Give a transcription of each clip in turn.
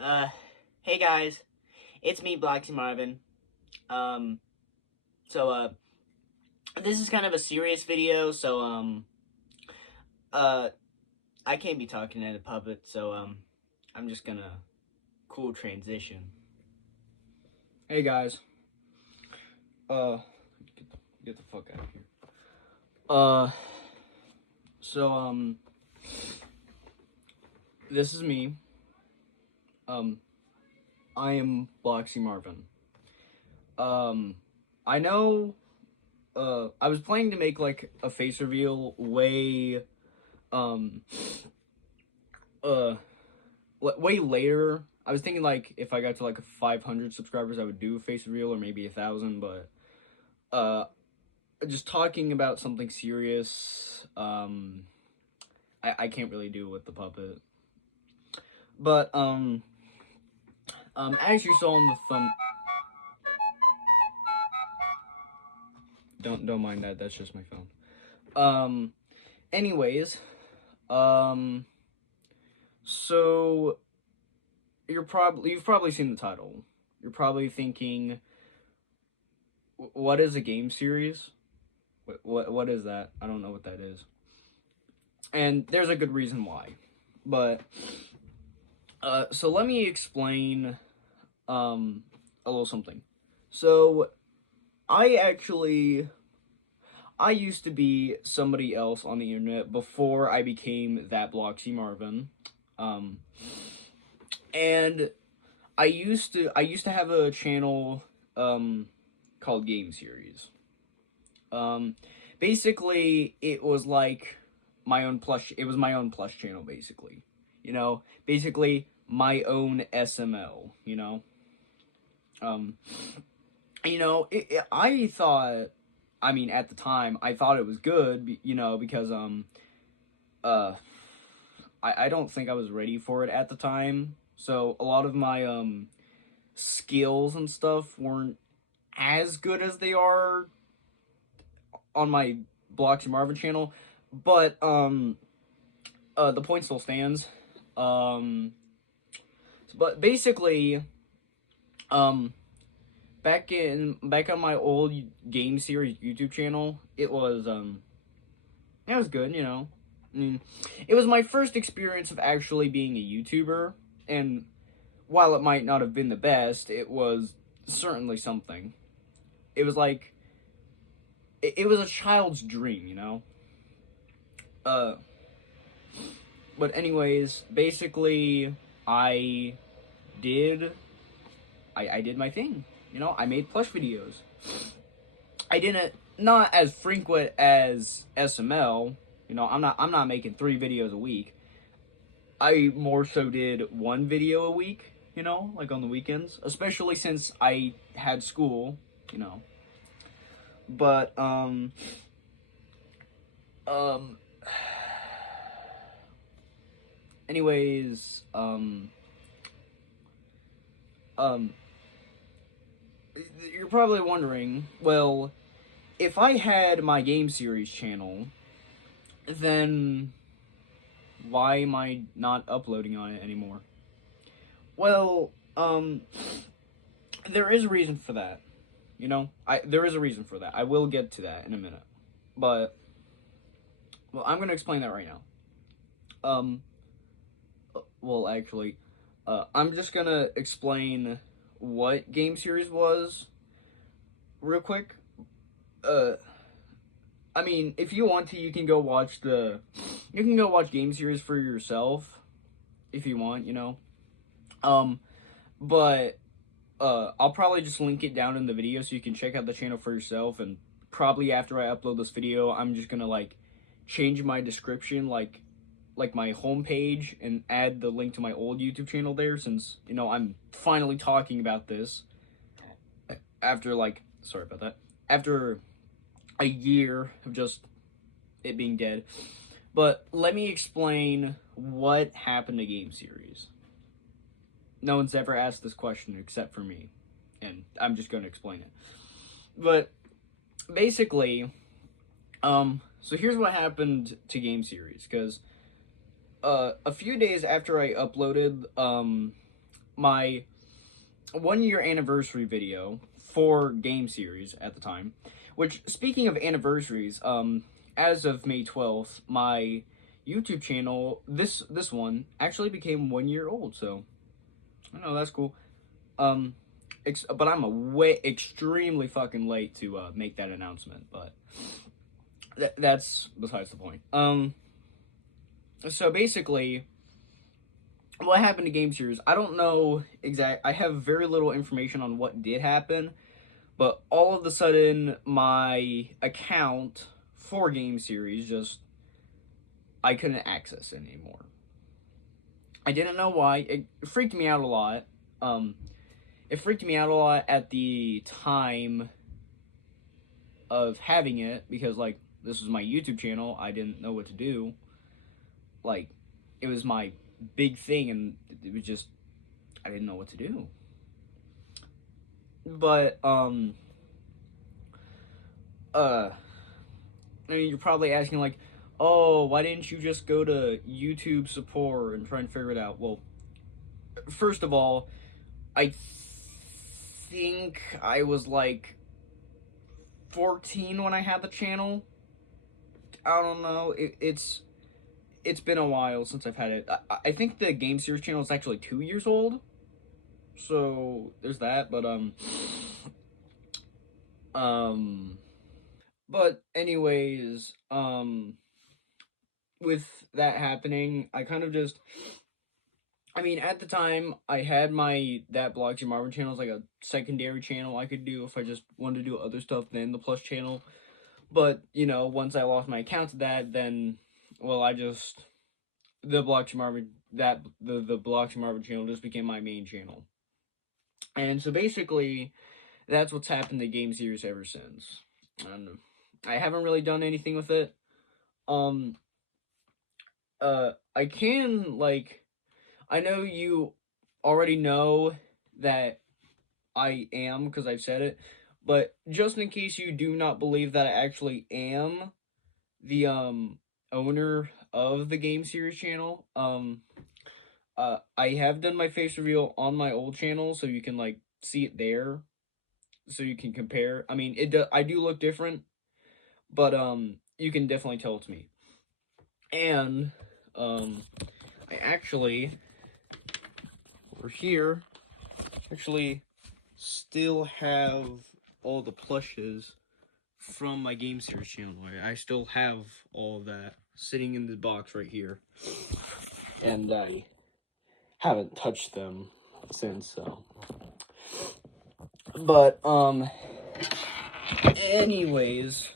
Uh, hey guys, it's me, Blacksy Marvin. Um, so, this is kind of a serious video, uh, I can't be talking at a puppet, I'm just gonna cool transition. Hey guys. Uh, get the fuck out of here. Uh, so, this is me. I am Blacksy Marvin. I know, I was planning to make, like, a face reveal um, uh, way later. I was thinking, like, if I got to, like, 500 subscribers, I would do a face reveal, or maybe 1,000, but, just talking about something serious, I can't really do with the puppet. But, as you saw in the don't mind that, that's just my phone. Anyways, so you've probably seen the title. You're probably thinking, what is a game series? What is that? I don't know what that is. And there's a good reason why. But, so let me explain, a little something. So, I used to be somebody else on the internet before I became that Bloxy Marvin. And I used to have a channel, called Gameseries. Basically, it was like it was my own plush channel, basically. Basically my own SML, I thought, at the time, I thought it was good, because, I don't think I was ready for it at the time. So a lot of my, skills and stuff weren't as good as they are on my Bloxy Marvin channel. But, the point still stands. But basically, back on my old Gameseries YouTube channel, it was good, it was my first experience of actually being a YouTuber, and while it might not have been the best, it was certainly something. It was like, it was a child's dream. But anyways, basically, I did my thing. I made plush videos. I didn't, not as frequent as SML. I'm not making 3 videos a week. I more so did 1 video a week, like on the weekends, especially since I had school, But, anyways, you're probably wondering, well, if I had my Gameseries channel, then why am I not uploading on it anymore? Well, there is a reason for that. There is a reason for that. I will get to that in a minute. But, well, I'm gonna explain that right now. Well, actually, I'm just gonna explain what Gameseries was real quick. If you want to, you can go watch Gameseries for yourself if you want, But I'll probably just link it down in the video so you can check out the channel for yourself, and probably after I upload this video, I'm just gonna change my description, like my homepage, and add the link to my old YouTube channel there, since I'm finally talking about this after sorry about that, after a year of just it being dead. But let me explain what happened to Gameseries. No one's ever asked this question except for me, and I'm just going to explain it. But basically, so here's what happened to Gameseries, because a few days after I uploaded my 1 year anniversary video for Gameseries at the time. Which, speaking of anniversaries, as of May 12th, my YouTube channel, this one, actually became 1 year old. So, I know that's cool. But I'm a way extremely fucking late to make that announcement. But that's besides the point. So basically, what happened to Gameseries? I don't know exact. I have very little information on what did happen, but all of a sudden, my account for Gameseries just I couldn't access it anymore. I didn't know why. It freaked me out a lot. It freaked me out a lot at the time of having it because, like, this was my YouTube channel. I didn't know what to do. Like, it was my big thing, and it was just I didn't know what to do. But I mean, you're probably asking like, oh, why didn't you just go to YouTube support and try and figure it out? Well, first of all, I think I was like 14 when I had the channel. I don't know. It's been a while since I've had it. I think the Gameseries channel is actually 2 years old. So there's that. But anyways, with that happening, I kind of just I mean, at the time, I had my That Blogs Your Marvin channel as like a secondary channel I could do if I just wanted to do other stuff than the Plus channel. But, you know, once I lost my account to that, then, well, I just, the Blogs Your Marvin, the Blogs Your Marvin channel just became my main channel. And so basically, that's what's happened to Gameseries ever since. And I haven't really done anything with it. I can, like, I know you already know that I am because I've said it, but just in case you do not believe that I actually am the owner of the Gameseries channel, I have done my face reveal on my old channel, so you can like see it there, so you can compare. I mean, I do look different, but you can definitely tell it's me. And I actually over here actually still have all the plushes from my Gameseries channel. I still have all of that sitting in the box right here, and I haven't touched them since. So, but anyways,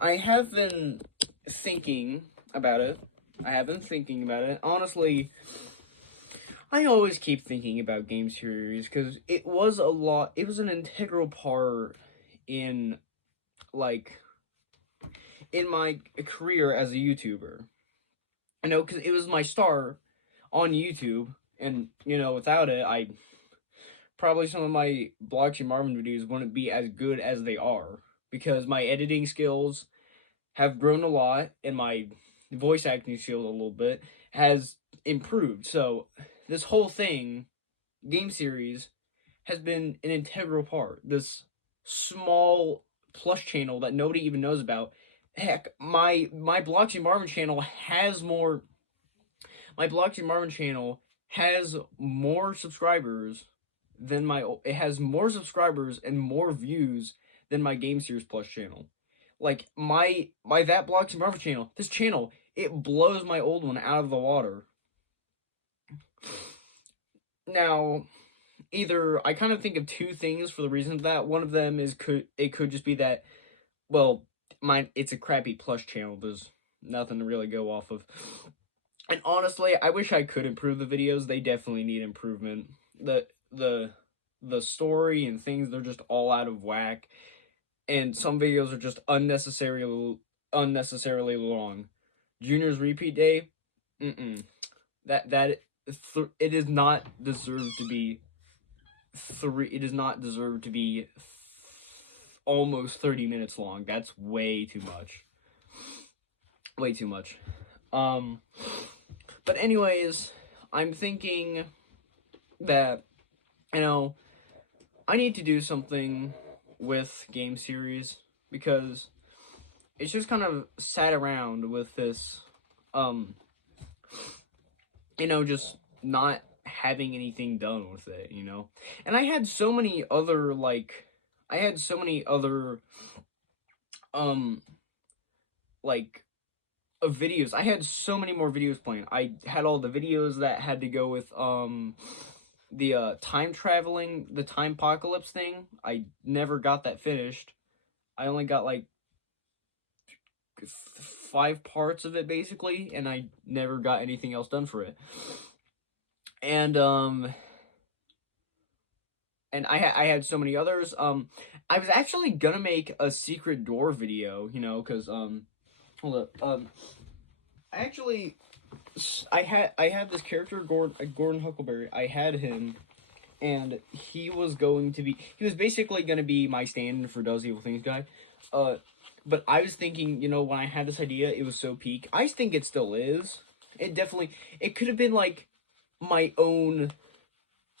I have been thinking about it. Honestly, I always keep thinking about Gameseries because it was a lot. It was an integral part in like in my career as a YouTuber. I know because it was my start on YouTube, and you know, without it, I probably some of my Bloxy Marvin videos wouldn't be as good as they are because my editing skills have grown a lot, and my voice acting skills a little bit has improved. So this whole thing, Gameseries, has been an integral part. This small plus channel that nobody even knows about. Heck, my Bloxy Marvin channel has more. My Bloxy Marvin channel has more subscribers than my. It has more subscribers and more views than my Gameseries Plus channel. Like my That Bloxy Marvin channel. This channel, it blows my old one out of the water. Now, either I kind of think of two things for the reason that one of them is it could just be that, well, it's a crappy plus channel. There's nothing to really go off of. And honestly, I wish I could improve the videos. They definitely need improvement. The story and things, they're just all out of whack, and some videos are just unnecessarily long. Junior's repeat day, it does not deserve to be three. It does not deserve to be almost 30 minutes long. That's way too much. Way too much. But anyways, I'm thinking that, you know, I need to do something with game series because it's just kind of sat around with this, um, just not having anything done with it, And I had so many other, um, like, of videos. I had so many more videos planned. I had all the videos that had to go with, the, time traveling, the time apocalypse thing. I never got that finished. I only got, like, 5 parts of it, basically, and I never got anything else done for it. And, I had so many others. I was actually gonna make a secret door video, because, hold up, I actually, I had this character, Gordon Huckleberry. I had him, and he was basically gonna be my stand for Does Evil Things guy. Uh, but I was thinking, when I had this idea, it was so peak. I think it still is. It could have been like my own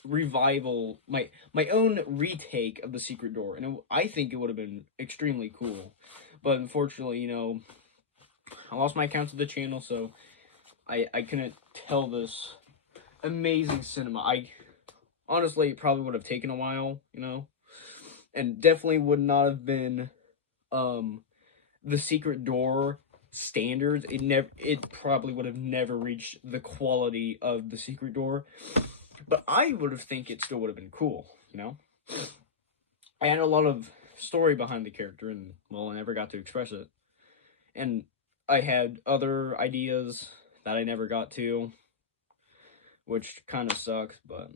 revival, my own retake of the secret door, and I think it would have been extremely cool. But unfortunately, I lost my account to the channel, so I couldn't tell this amazing cinema. I honestly, it probably would have taken a while, and definitely would not have been um the secret door standards. It probably would have never reached the quality of the secret door, but I would have think it still would have been cool, I had a lot of story behind the character, and well, I never got to express it. And I had other ideas that I never got to, which kind of sucks, but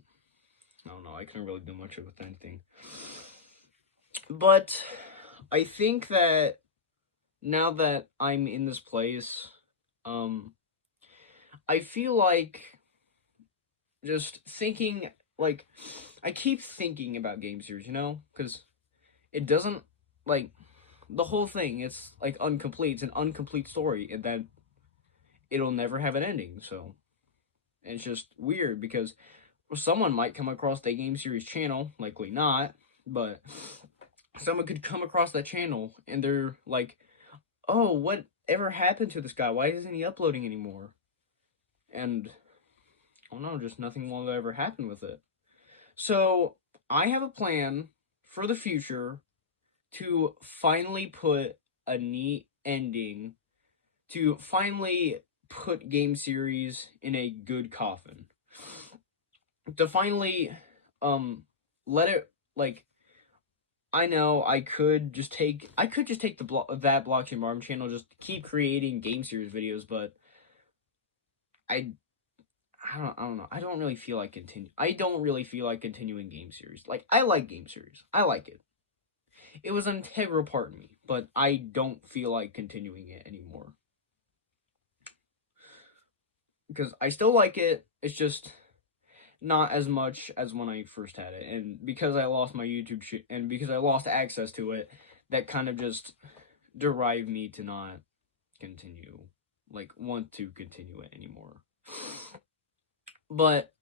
I don't know, I couldn't really do much with anything. But I think that now that I'm in this place, um, I feel like just thinking, like, I keep thinking about game series, because it doesn't, like, the whole thing, it's, like, incomplete. It's an incomplete story, and that it'll never have an ending, so, and it's just weird, because someone might come across the game series channel, likely not, but someone could come across that channel, and they're like, oh, what ever happened to this guy? Why isn't he uploading anymore? And I don't know, just nothing will ever happen with it. So I have a plan for the future to finally put a neat ending, to finally put game series in a good coffin, to finally let it, like, I know I could just take that blockchain farm channel, just keep creating game series videos, but I I don't know. I don't really feel like continuing game series. Like, I like game series. I like it. It was an integral part of me, but I don't feel like continuing it anymore. Because I still like it. It's just not as much as when I first had it. And because I lost my YouTube and because I lost access to it, that kind of just derived me to not continue, like, want to continue it anymore. But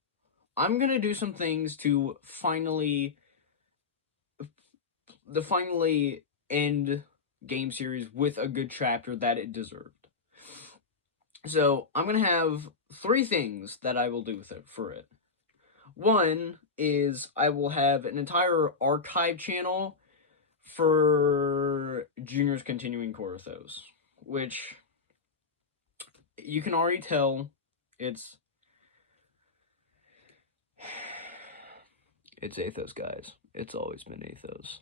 I'm gonna do some things to finally end game series with a good chapter that it deserved. So I'm gonna have 3 things that I will do with it for it. One is I will have an entire archive channel for Junior's Continuing Corythos, which you can already tell it's Athos, guys. It's always been Athos.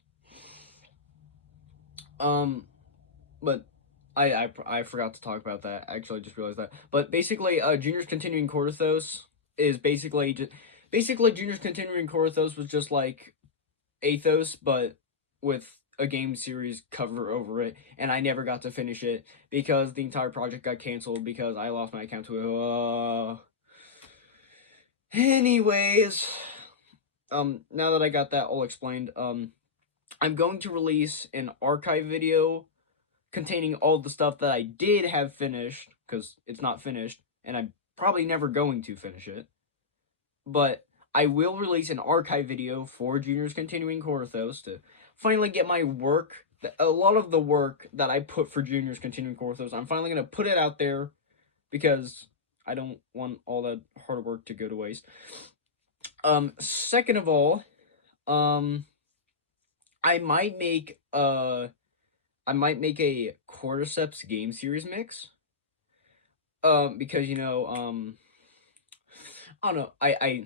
But I forgot to talk about that. Actually, I just realized that. But basically, Junior's Continuing Corythos is basically Junior's Continuing Corythos was just like Athos, but with a game series cover over it, and I never got to finish it because the entire project got canceled because I lost my account to it. Anyways, now that I got that all explained, I'm going to release an archive video containing all the stuff that I did have finished, because it's not finished, and I'm probably never going to finish it. But I will release an archive video for Junior's Continuing Courthos to finally get my work, a lot of the work that I put for Junior's Continuing Courthos. I'm finally going to put it out there because I don't want all that hard work to go to waste. Second of all, I might make a Cordyceps game series mix. Because I don't know. I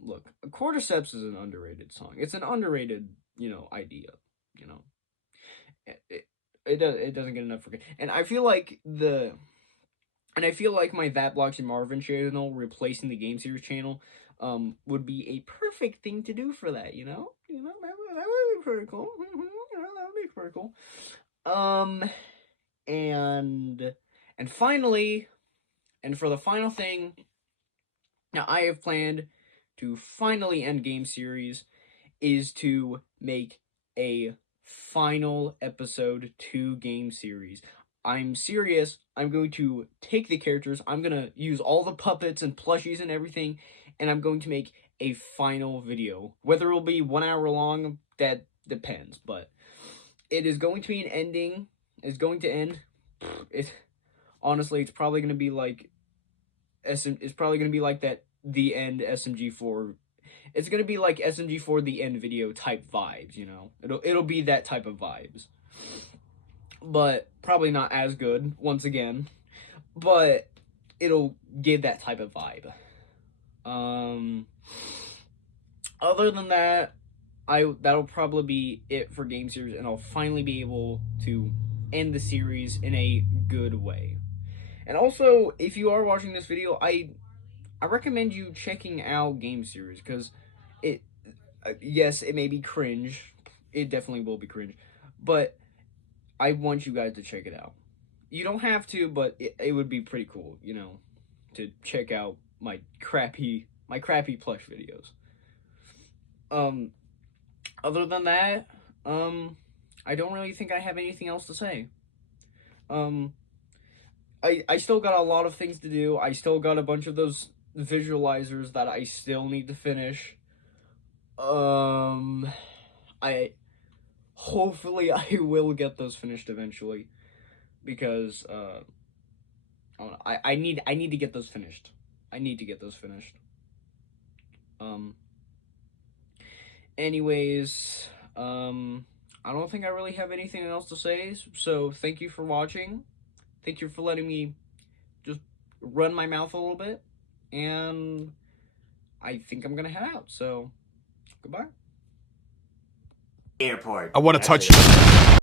look, Cordyceps is an underrated song. It's an underrated, idea. You know, it doesn't get enough forget. And I feel like my That Blocks and Marvin channel replacing the Game Series channel, would be a perfect thing to do for that. That would be pretty cool. That would be pretty cool. And finally, and for the final thing, now I have planned to finally end Game Series is to make a final episode to Game Series. I'm serious. I'm going to take the characters, I'm going to use all the puppets and plushies and everything, and I'm going to make a final video. Whether it will be 1 hour long, that depends, but it is going to be an ending. It's going to end. Honestly, it's probably going to be like it's probably going to be like that the end SMG4. It's going to be like SMG4 the end video type vibes, It'll be that type of vibes. But probably not as good once again, but it'll give that type of vibe. Other than that, that'll probably be it for Game Series, and I'll finally be able to end the series in a good way. And also, if you are watching this video, I recommend you checking out Game Series, because yes, it may be cringe. It definitely will be cringe, but I want you guys to check it out. You don't have to, but it would be pretty cool, to check out my crappy plush videos. Other than that, I don't really think I have anything else to say. I still got a lot of things to do. I still got a bunch of those visualizers that I still need to finish. Hopefully I will get those finished eventually, because I don't know, I need to get those finished. Anyways, I don't think I really have anything else to say, so thank you for watching. Thank you for letting me just run my mouth a little bit, and I think I'm gonna head out, so goodbye. Airport. I want to touch